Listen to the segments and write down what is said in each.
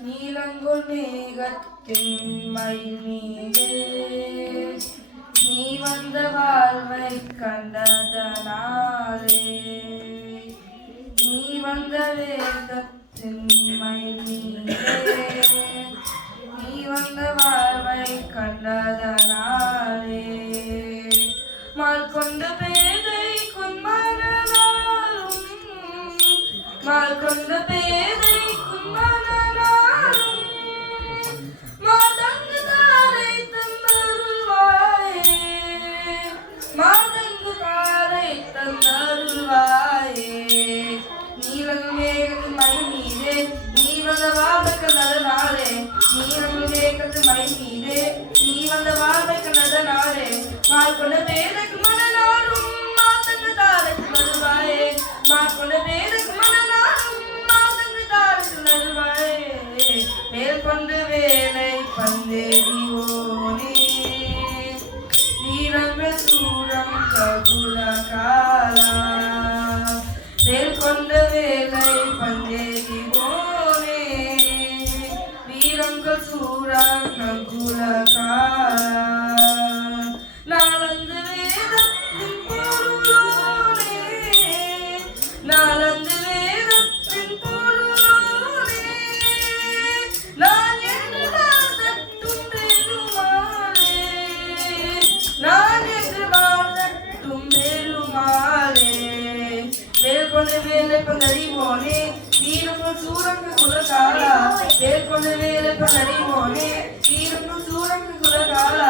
நீலங்குள் மேகத்தின் மயில் மீது நீ வந்த வாழ்வை கண்டதனாலே நீ வந்த வேகத்தின் மயில் மீது நீ வந்த வாழ்வை கண்டதனாலே மால் கொண்ட பேதை மால் கொண்ட பேதை கும்மனாரும் மாதங்கு தாரை தந்தருள்வாயே மாதங்கு தாரை தந்தருள்வாயே நீலங்கு மேகத்து மழை மீதே நீ வந்த வாழ்வைக்கு நடனாரே நீலங்கு மேகத்து மழை மீதே நீ வந்த வாழ்வைக்கு நடனாரே மால் கொண்ட பேதைக்கு மனநாரும் மாதங்கு தாரை தந்தருள்வாயே மால் கொண்ட பேதைக்கு மேற்கொண்டு வேலை பந்தேரி ஓனே வீரங்கள் சூரம் ககுல காலா மேற்கொண்ட வேலை பந்தேரி ஓனே வீரங்கள் சூரம் ககுல காலா நாலந்து வேதத்தின் பொருளோனே நாலந்து வேலை பந்தறிவோனே வீரமும் சூரங்க குலகாலா மேற்கொண்ட வேலை பந்தறிவோனே வீரமும் சூரங்க குலகாலா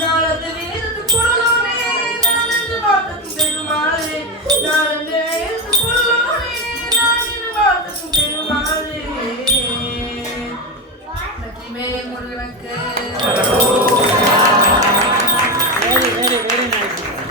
நாளது வேதத்து குழலோனே நானந்து வார்த்தக்கும் பெருமாளே நாளந்து வேதத்து குழலோனே நானந்து வார்த்தக்கும் பெருமாளே முருகனுக்கு